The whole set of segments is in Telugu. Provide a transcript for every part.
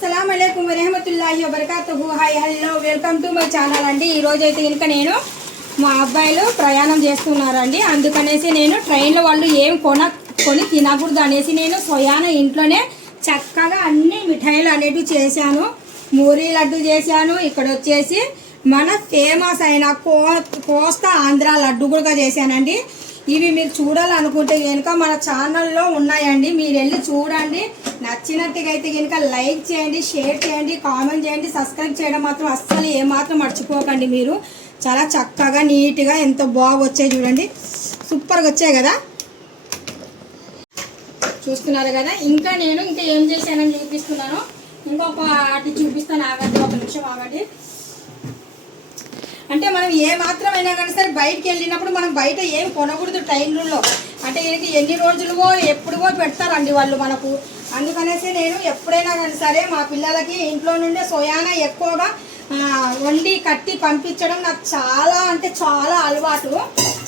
అస్సలాముఅలైకుం వరహమతుల్లాహి వబరకాతుహు. Hi hello welcome to my channel అండి. ఈరోజు అయితే కనుక నేను మా అబ్బాయిలు ప్రయాణం చేస్తున్నారండి. అందుకనేసి నేను ట్రైన్లో వాళ్ళు ఏం కొని తినకూడదు అనేసి నేను స్వయాన ఇంట్లోనే చక్కగా అన్ని మిఠాయిలు అనేటివి చేశాను. మూరీ లడ్డు చేశాను. ఇక్కడ వచ్చేసి మన ఫేమస్ అయిన కోస్తా ఆంధ్ర లడ్డు కూడా చేశానండి. ఇవి మీరు చూడాలనుకుంటే కనుక మన ఛానల్లో ఉన్నాయండి, మీరు వెళ్ళి చూడండి. నచ్చినట్టుగా అయితే కనుక లైక్ చేయండి, షేర్ చేయండి, కామెంట్ చేయండి, సబ్స్క్రైబ్ చేయడం మాత్రం అస్సలు ఏమాత్రం మర్చిపోకండి. మీరు చాలా చక్కగా నీట్గా ఎంతో బాగా వచ్చాయి చూడండి, సూపర్గా వచ్చాయి కదా, చూస్తున్నారు కదా. ఇంకా నేను ఏం చేశానని చూపిస్తున్నాను. ఇంకొకటి చూపిస్తాను, ఆగండి, ఒక నిమిషం ఆగండి. అంటే మనం ఏ మాత్రమైనా కానీ సరే బయటికి వెళ్ళినప్పుడు మనం బయట ఏం కొనకూడదు ట్రైన్లలో. అంటే ఎన్ని రోజులువో ఎప్పుడువో పెడతారండి వాళ్ళు మనకు. అందుకనేసి నేను ఎప్పుడైనా కానీ సరే మా పిల్లలకి ఇంట్లో నుండే సోయానా ఎక్కువగా వండి కట్టి పంపించడం నాకు చాలా అంటే చాలా అలవాటు.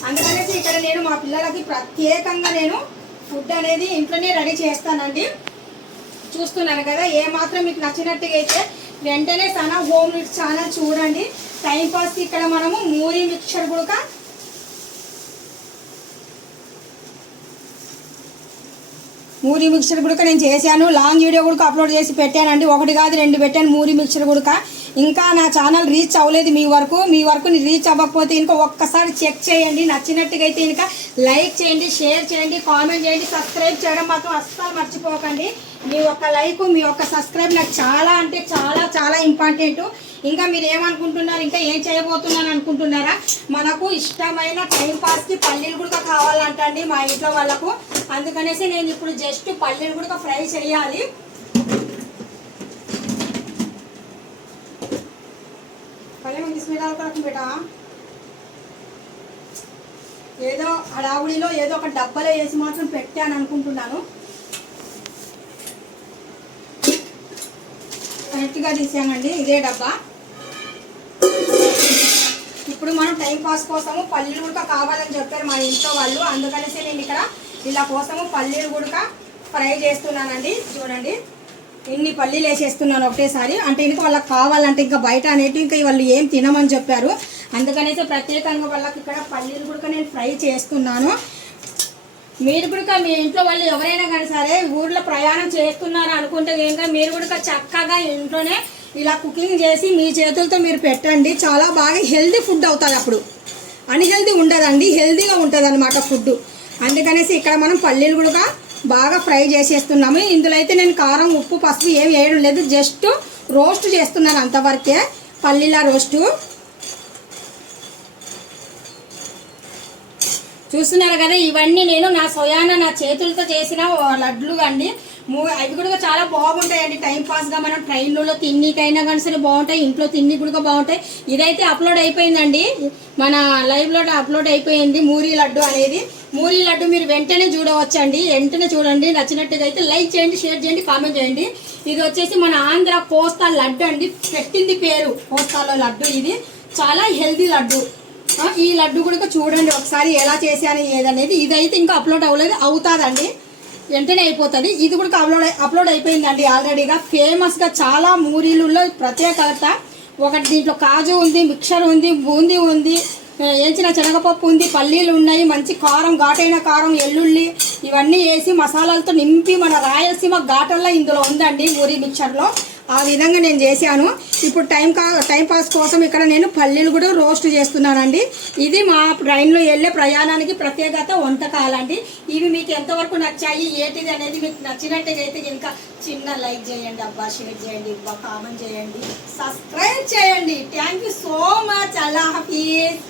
అందుకనేసి ఇక్కడ నేను మా పిల్లలకి ప్రత్యేకంగా నేను ఫుడ్ అనేది ఇంట్లోనే రెడీ చేస్తానండి. చూస్తున్నారు కదా. ఏ మాత్రం మీకు నచ్చినట్టుగా అయితే వెంటనే సనా హోమ్ లిట్స్ ఛానల్ చూడండి. టైంపాస్కి ఇక్కడ మనము మూరీ మిక్చర్ కూడా నేను చేశాను. లాంగ్ వీడియో కూడా అప్లోడ్ చేసి పెట్టానండి. ఒకటి కాదు రెండు పెట్టాను మూరీ మిక్చర్ కూడా. ఇంకా నా ఛానల్ రీచ్ అవ్వలేదు మీ వరకు రీచ్ అవ్వకపోతే ఇంకా ఒక్కసారి చెక్ చేయండి. నచ్చినట్టుగా అయితే ఇంకా లైక్ చేయండి, షేర్ చేయండి, కామెంట్ చేయండి, సబ్స్క్రైబ్ చేయడం మాత్రం అస్సలు మర్చిపోకండి. మీ యొక్క లైక్, మీ యొక్క సబ్స్క్రైబ్ నాకు చాలా అంటే చాలా చాలా ఇంపార్టెంట్. ఇంకా మీరు ఏమనుకుంటున్నారు, ఇంకా ఏం చేయబోతున్నాను అనుకుంటున్నారా? మనకు ఇష్టమైన టైంపాస్కి పల్లీలు కూడా కావాలంటండి మా ఇంట్లో వాళ్ళకు. అందుకనేసి నేను ఇప్పుడు జస్ట్ పల్లీలు కూడా ఫ్రై చేయాలి. బేటా ఏదో హడావుడిలో ఏదో ఒక డబ్బాలో వేసి మాత్రం పెట్టాను అనుకుంటున్నాను. కరెక్ట్గా తీసానండి, ఇదే డబ్బా. ఇప్పుడు మనం టైంపాస్ కోసము పల్లీలు ఉడక కావాలని చెప్పారు మా ఇంట్లో వాళ్ళు. అందుకనేసి నేను ఇక్కడ ఇలా కోసము పల్లీలు ఉడక ఫ్రై చేస్తున్నానండి. చూడండి, ఇన్ని పల్లీలు వేసేస్తున్నాను ఒకటేసారి. అంటే ఇంకా వాళ్ళకి కావాలంటే ఇంకా బయట అనేవి ఇంకా వాళ్ళు ఏం తినమని చెప్పారు. అందుకనేసి ప్రత్యేకంగా వాళ్ళకి ఇక్కడ పల్లీలు కూడా నేను ఫ్రై చేస్తున్నాను. మీరు కూడా మీ ఇంట్లో వాళ్ళు ఎవరైనా కానీ సరే ఊర్లో ప్రయాణం చేస్తున్నారు అనుకుంటే కనుక మీరు కూడా చక్కగా ఇంట్లోనే ఇలా కుకింగ్ చేసి మీ చేతులతో మీరు పెట్టండి. చాలా బాగా హెల్తీ ఫుడ్ అవుతుంది. అప్పుడు అన్హెల్తీ ఉండదండి, హెల్తీగా ఉంటుంది అన్నమాట ఫుడ్. అందుకనేసి ఇక్కడ మనం పల్లీలు కూడా బాగా ఫ్రై చేసేస్తున్నాము. ఇందులో అయితే నేను కారం, ఉప్పు, పసుపు ఏమి వేయడం లేదు, జస్ట్ రోస్ట్ చేస్తున్నాను అంతవరకే, పల్లీల రోస్టు. చూస్తున్నారు కదా, ఇవన్నీ నేను నా సోయానా నా చేతులతో చేసిన లడ్లు అండి. అవి కూడా చాలా బాగుంటాయండి. టైంపాస్గా మనం ట్రైన్లలో తిన్నీకైనా కానీ సరే బాగుంటాయి, ఇంట్లో తిన్నీ కూడా బాగుంటాయి. ఇదైతే అప్లోడ్ అయిపోయిందండి, మన లైవ్లో అప్లోడ్ అయిపోయింది మూరీ లడ్డు అనేది. మూరీ లడ్డు మీరు వెంటనే చూడవచ్చండి, వెంటనే చూడండి. నచ్చినట్టుగా అయితే లైక్ చేయండి, షేర్ చేయండి, కామెంట్ చేయండి. ఇది వచ్చేసి మన ఆంధ్ర కోస్తా లడ్డు అండి, పెట్టింది పేరు కోస్తాలో లడ్డు. ఇది చాలా హెల్తీ లడ్డు. ఈ లడ్డు కూడా చూడండి ఒకసారి ఎలా చేశాను ఏదనేది. ఇదైతే ఇంకా అప్లోడ్ అవ్వలేదు, అవుతుందండి, వెంటనే అయిపోతుంది. ఇది కూడా అప్లోడ్ అయిపోయిందండి ఆల్రెడీగా. ఫేమస్గా చాలా మూరీలలో ప్రత్యేకత ఒకటి, దీంట్లో కాజు ఉంది, మిక్చర్ ఉంది, బూందీ ఉంది, వేయించిన శనగపప్పు ఉంది, పల్లీలు ఉన్నాయి, మంచి కారం, ఘాటైన కారం, ఎల్లుల్లి ఇవన్నీ వేసి మసాలాలతో నింపి మన రాయలసీమ ఘాటల్లో ఇందులో ఉందండి మూరీ మిక్చర్లో. ఆ విధంగా నేను చేశాను. ఇప్పుడు టైంపాస్ కోసం ఇక్కడ నేను పల్లీలు కూడా రోస్ట్ చేస్తున్నానండి. ఇది మా ట్రైన్లో వెళ్ళే ప్రయాణానికి ప్రత్యేకత వంటకాలండి. ఇవి మీకు ఎంతవరకు నచ్చాయి ఏంటిది అనేది మీకు నచ్చినట్టుగా అయితే ఇంకా చిన్న లైక్ చేయండి అబ్బా, షేర్ చేయండి అబ్బా, కామెంట్ చేయండి, సబ్స్క్రైబ్ చేయండి. Thank you so much. Allah Hafeez.